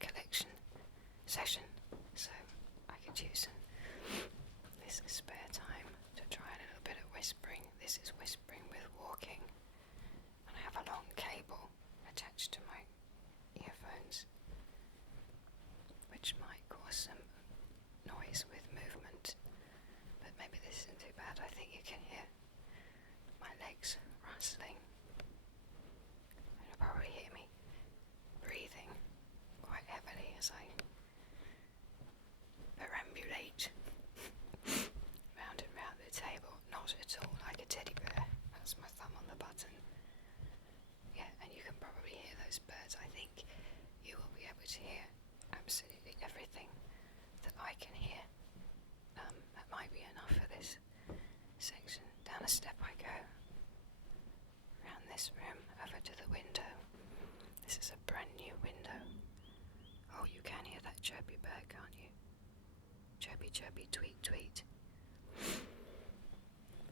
that collection session, so I could use this spare time to try a little bit of whispering. This is whispering with walking, and I have a long cable attached to my earphones, which might cause some noise with movement, but maybe this isn't too bad. I think you can hear my legs rustling, and you'll probably hear me breathing quite heavily as I perambulate round and round the table. Not at all like a teddy bear. That's my thumb on the button. Yeah, and you can probably hear those birds. I think you will be able to hear absolutely everything that I can hear. That might be enough for this section. Down a step I go, round this room, over to the window. This is a brand new window. Oh, you can hear that chirpy bird, can't you? Chirpy, chirpy, tweet, tweet.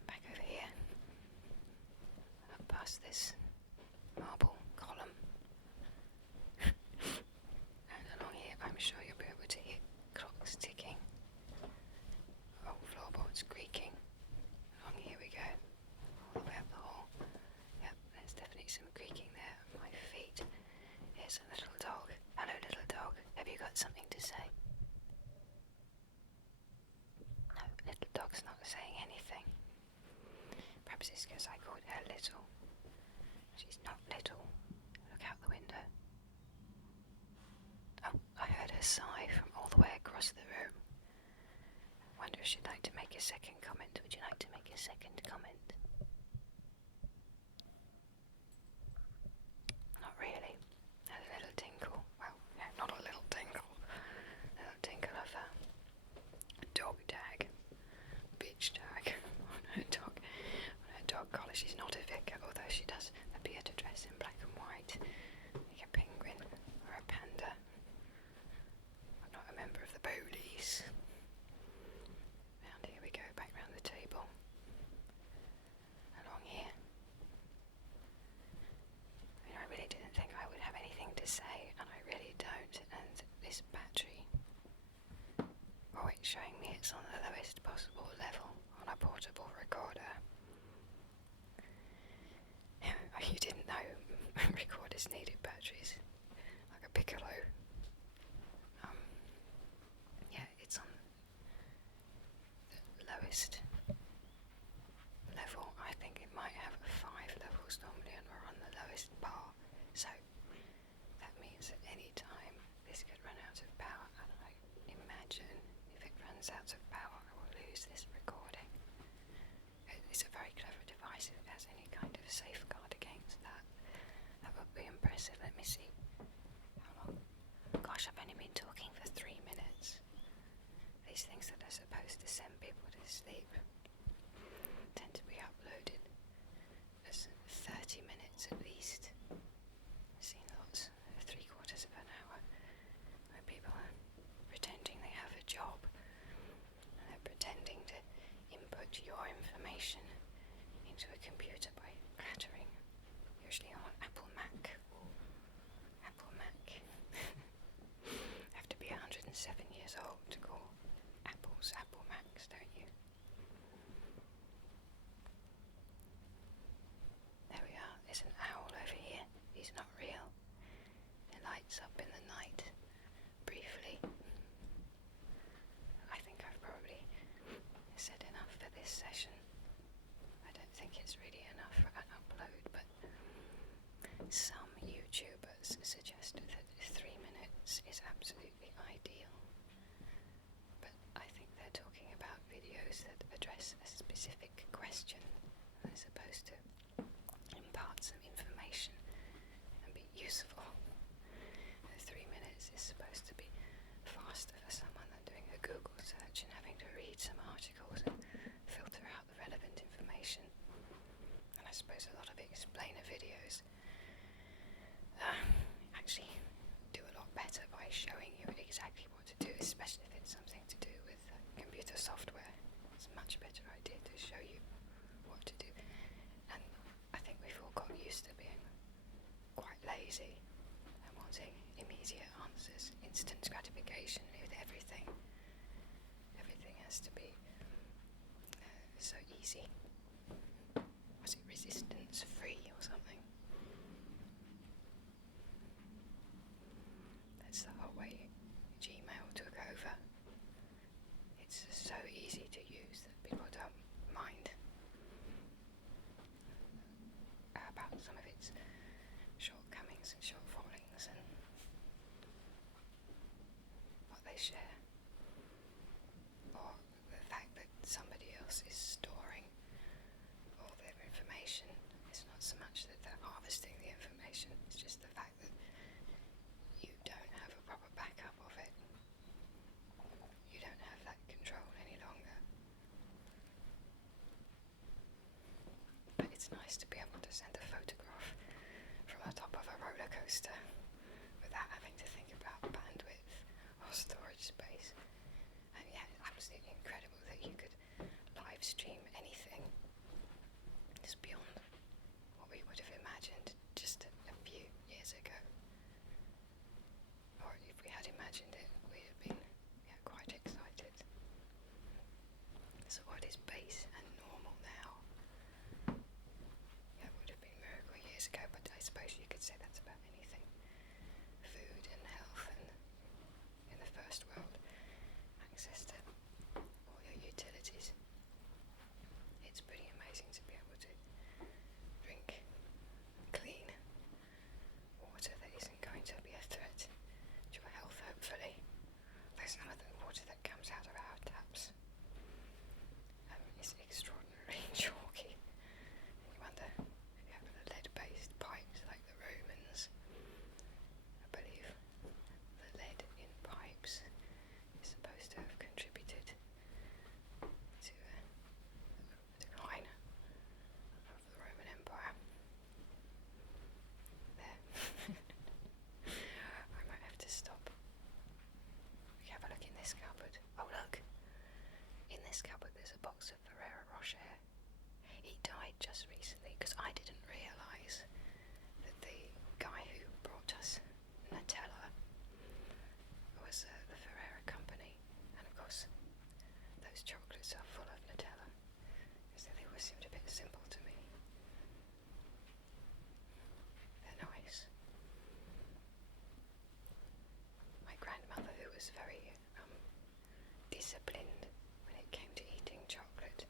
Back over here, up past this marble column. And along here, I'm sure you'll be able to hear clocks ticking. Oh, floorboards creaking. Along here we go, all the way up the hall. Yep, there's definitely some creaking there at my feet. Here's a little dog. Hello, little dog. Have you got something to say? No, little dog's not saying anything. Perhaps it's because I called her little. She's not little. Look out the window. Oh, I heard her sigh from all the way across the room. I wonder if she'd like to make a second comment. Would you like to make a second comment? Not really. A little tinkle. Well, yeah, not a little tinkle. A little tinkle of a dog tag. Bitch tag on her dog collar. She's not a vicar, although she does appear to dress in black and white, like a penguin or a panda. I'm not a member of the police. Round here we go, back round the table. Along here. I really didn't think I would have anything to say, and I really don't. And this battery, oh, it's showing me it's on the lowest possible level on a portable recorder. You didn't know recorders needed batteries, like a piccolo. Yeah, it's on the lowest level. I think it might have 5 levels normally, and we're on the lowest bar. So that means at any time this could run out of power, and I imagine if it runs out of power I will lose this recording. It's a very clever device if it has any kind of safeguard against that. That would be impressive. Let me see. How long? Gosh, I've only been talking for 3 minutes. These things that are supposed to send people to sleep tend to be uploaded as 30 minutes at least. I've seen lots, 3/4 of an hour, where people are pretending they have a job, and they're pretending to input your information into a computer by clattering, usually on Apple Mac. Apple Mac. Have to be 107 years old to call apples Apple Macs, don't you? There we are. There's an owl over here. He's not real. It lights up in the night, briefly. I think I've probably said enough for this session. I don't think it's really enough for an upload, but some YouTubers suggested that 3 minutes is absolutely ideal. But I think they're talking about videos that address a specific question. They're supposed to impart some information and be useful. 3 minutes is supposed to be faster for someone than doing a Google search and having to read some articles and filter out the relevant information. And I suppose a lot of explainer videos actually do a lot better by showing you exactly what to do, especially if it's something to do with computer software. It's a much better idea to show you what to do. And I think we've all got used to being quite lazy and wanting immediate answers, instant gratification with everything. Everything has to be so easy. Was it resistance free or something? That's the whole way Gmail took over. It's so easy to use that people don't mind about some of its shortcomings and shortfallings and what they share, or the fact that somebody else is storing all their information. It's not so much that they're harvesting the information, it's just the fact that you don't have a proper backup of it. You don't have that control any longer. But it's nice to be able to send a photograph from the top of a roller coaster without having to think about bandwidth or storage space. And yeah, absolutely incredible that you could live stream anything. It's beyond what we would have imagined just a few years ago. Or if we had imagined it, we'd have been quite excited. So what is base and normal now? Yeah, it would have been a miracle years ago, but I suppose you could say that's about anything. Food and health and, in the first world, access to all your utilities. It's pretty amazing to be able to drink clean water that isn't going to be a threat to your health, hopefully. There's none of the water that comes out of our taps. It's extraordinarily chalky. And you wonder if you have lead-based pipes like the Romans. I believe the lead in pipes is supposed to have contributed to the decline of the Roman Empire. There. I might have to stop. We have a look in this cupboard. Oh look! In this cupboard there's a box of Ferrero Rocher. He died just recently because I didn't realise that the guy who brought us Nutella was the Ferrero company. And of course those chocolates are full of Nutella, because they always seemed a bit simple to me. They're nice. My grandmother, who was very disciplined when it came to eating chocolate,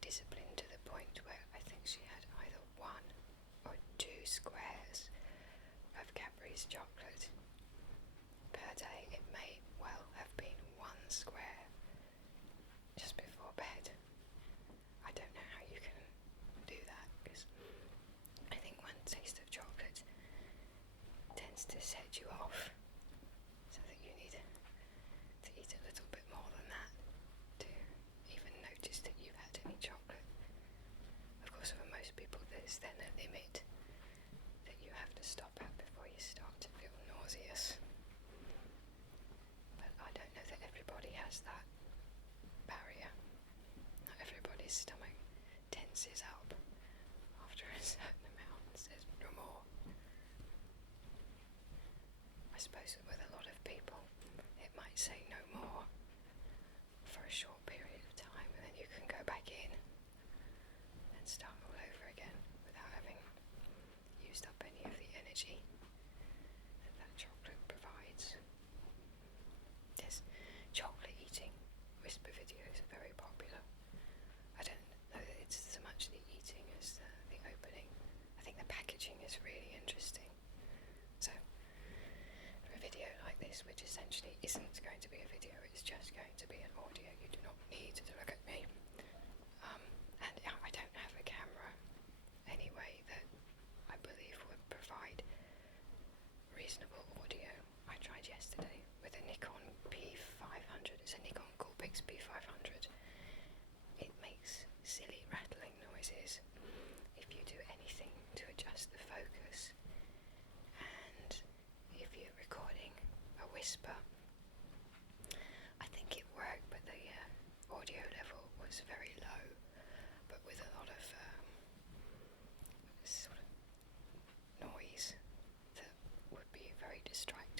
disciplined to the point where I think she had either 1 or 2 squares of Cadbury's chocolate per day. It may well have been 1 square just before bed. I don't know how you can do that, because I think one taste of chocolate tends to set you off, so that you need to eat a little bit more than that to even notice that you've had any chocolate. Of course, for most people there's then a limit that you have to stop at before you start to feel nauseous. But I don't know that everybody has that barrier. Not everybody's stomach tenses up after a certain amount and says no more. I suppose that with a lot of people it might say no more for a short period of time, and then you can go back in and start all over again without having used up any of the energy that chocolate provides. Yes, chocolate eating whisper videos are very popular. I don't know that it's so much the eating as the opening. I think the packaging is really interesting. So, for a video like this, which essentially isn't going to be a video, it's just going to be an audio, you do not need to look at me. And I don't have a camera anyway that I believe would provide reasonable audio. I tried yesterday with a Nikon P500. It's a Nikon Coolpix P500. It makes silly rattling noises if you do anything to adjust the focus, and if you're recording a whisper. I think it worked, but the audio level was very low, but with a lot of sort of noise that would be very distracting.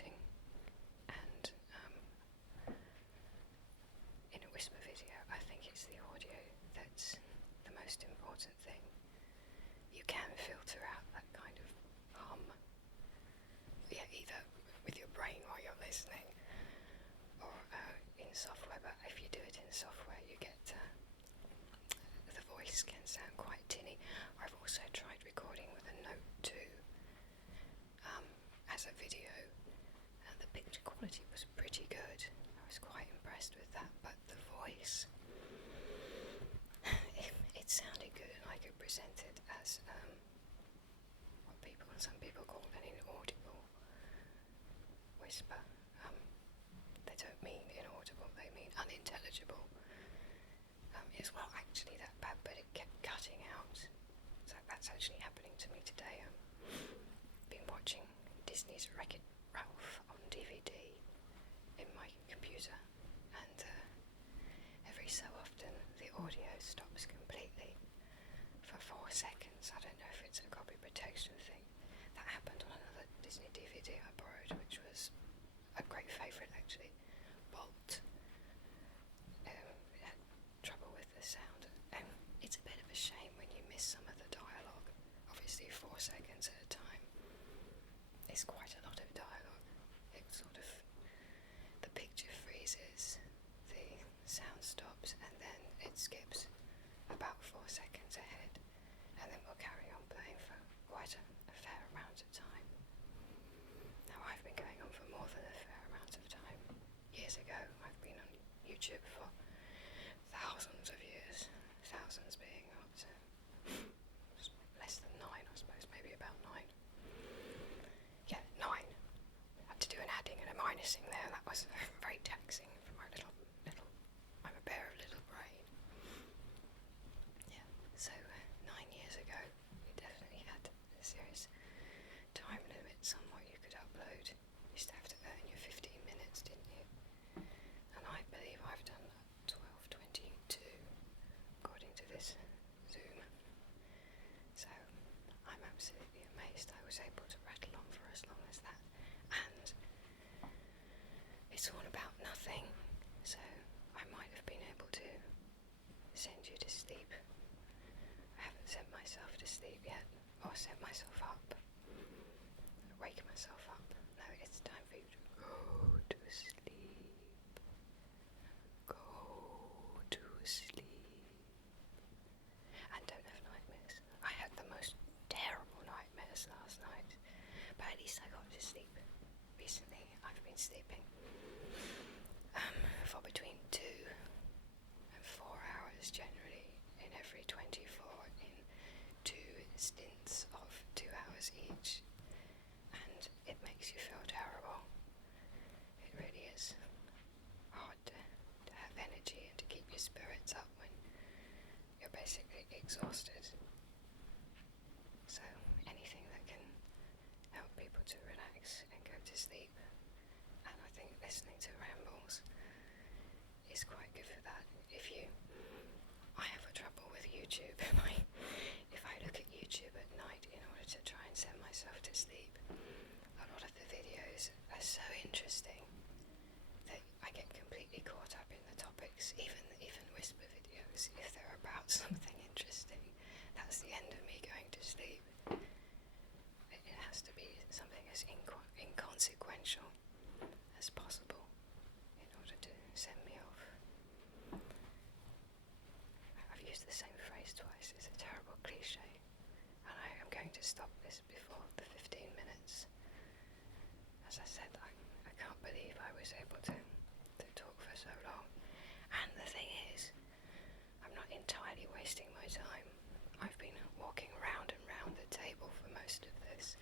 yeah, either with your brain while you're listening, or in software. But if you do it in software, you get the voice can sound quite tinny. I've also tried recording with a Note 2 as a video, and the picture quality was pretty good. I was quite impressed with that, but the voice, it sounded good, and I could present it as what some people call an inaudible whisper. They don't mean inaudible, they mean unintelligible. It's not actually that bad, but it kept cutting out. So that's actually happening to me today. Been watching Disney's Wreck-It Ralph on DVD in my computer, and every so often the audio stops completely for 4 seconds. I don't know if it's a copy protection thing. That happened on another Disney DVD I borrowed, which was a great favourite actually, Bolt. It had trouble with the sound. It's a bit of a shame when you miss some of the dialogue. Obviously 4 seconds at a time is quite a lot of dialogue. It sort of, the picture freezes, the sound stops, and then it skips about 4 seconds ahead, and then we'll carry on playing for quite a fair amount of time. Now I've been going on for more than a fair amount of time. Years ago, I've been on YouTube for thousands of years, thousands being up to less than 9, I suppose, maybe about 9. Yeah, 9. I had to do an adding and a minusing there. That was very taxing for my little. I'm a bear of little brain. Yeah, so 9 years ago, we definitely had a serious time limits on what you could upload. You used to have to earn your 15 minutes, didn't you? And I believe I've done 12:22 according to this Zoom. So I'm absolutely amazed I was able to rattle on for as long as that. And it's all about nothing, so I might have been able to send you to sleep. I haven't sent myself to sleep yet, or sent myself up, wake myself up. No, it's time for you to go to sleep. Go to sleep. And don't have nightmares. I had the most terrible nightmares last night, but at least I got to sleep. Recently, I've been sleeping for between 2 and 4 hours generally, in every 24, in 2 stints of 2 hours each, and it makes you feel terrible. It really is hard to have energy and to keep your spirits up when you're basically exhausted. So anything that can help people to relax and go to sleep, and I think listening to rambles is quite good for that. I have a trouble with YouTube. If I look at YouTube at night in order to try and send myself to sleep, a lot of the videos are so interesting that I get completely caught up in the topics. Even whisper videos, if they're about something interesting, that's the end of me going to sleep. It has to be something as inconsequential as possible in order to send me off. I've used the same phrase twice. It's a terrible cliche, and I am going to stop this before the 15 minutes. As I said, I can't believe I was able to talk for so long. And the thing is, I'm not entirely wasting my time. I've been walking round and round the table for most of this.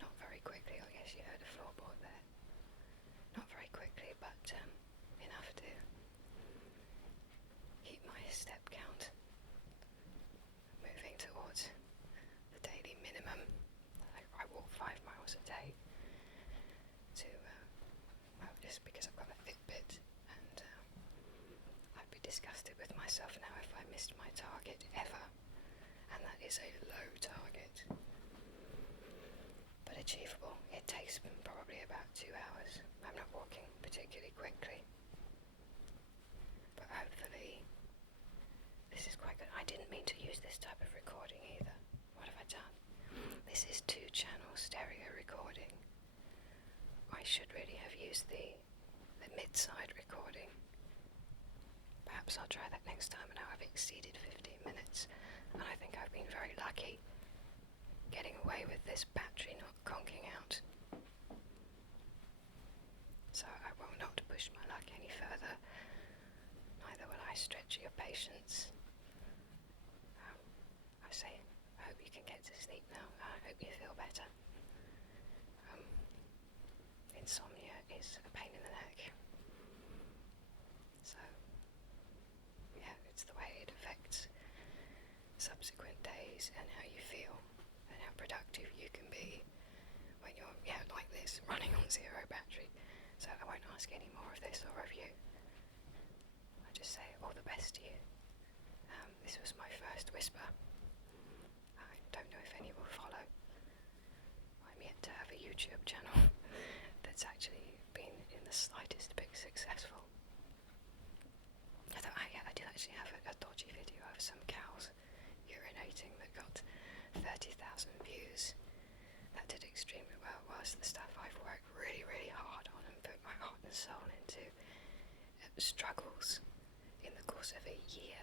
Not very quickly, I guess you heard a floorboard there. Not very quickly, but enough to keep my step count moving towards the daily minimum. I walk 5 miles a day to, just because I've got a Fitbit, and I'd be disgusted with myself now if I missed my target ever, and that is a low target, but achievable. It takes probably about 2 hours. I'm not walking particularly quickly, but hopefully this is quite good. I didn't mean to use this type of recording either. What have I done? This is 2-channel stereo recording. bedside recording. Perhaps I'll try that next time. Now I've exceeded 15 minutes, and I think I've been very lucky getting away with this battery not conking out. So I will not push my luck any further, neither will I stretch your patience. I hope you can get to sleep now. I hope you feel better. Insomnia is a pain in the neck. So, yeah, it's the way it affects subsequent days and how you feel and how productive you can be when you're, like this, running on zero battery. So I won't ask any more of this or of you. I just say all the best to you. This was my first whisper. I don't know if any will follow. I'm yet to have a YouTube channel that's actually been in the slightest bit successful. Although I did actually have a dodgy video of some cows urinating that got 30,000 views. That did extremely well, whilst the stuff I've worked really, really hard on and put my heart and soul into struggles in the course of a year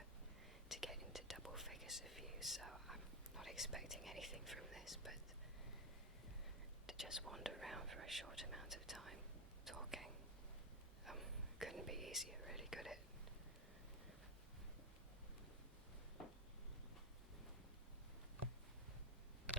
to get into double figures of views. So I'm not expecting anything from this, but to just wander around for a short amount of time talking couldn't be easier,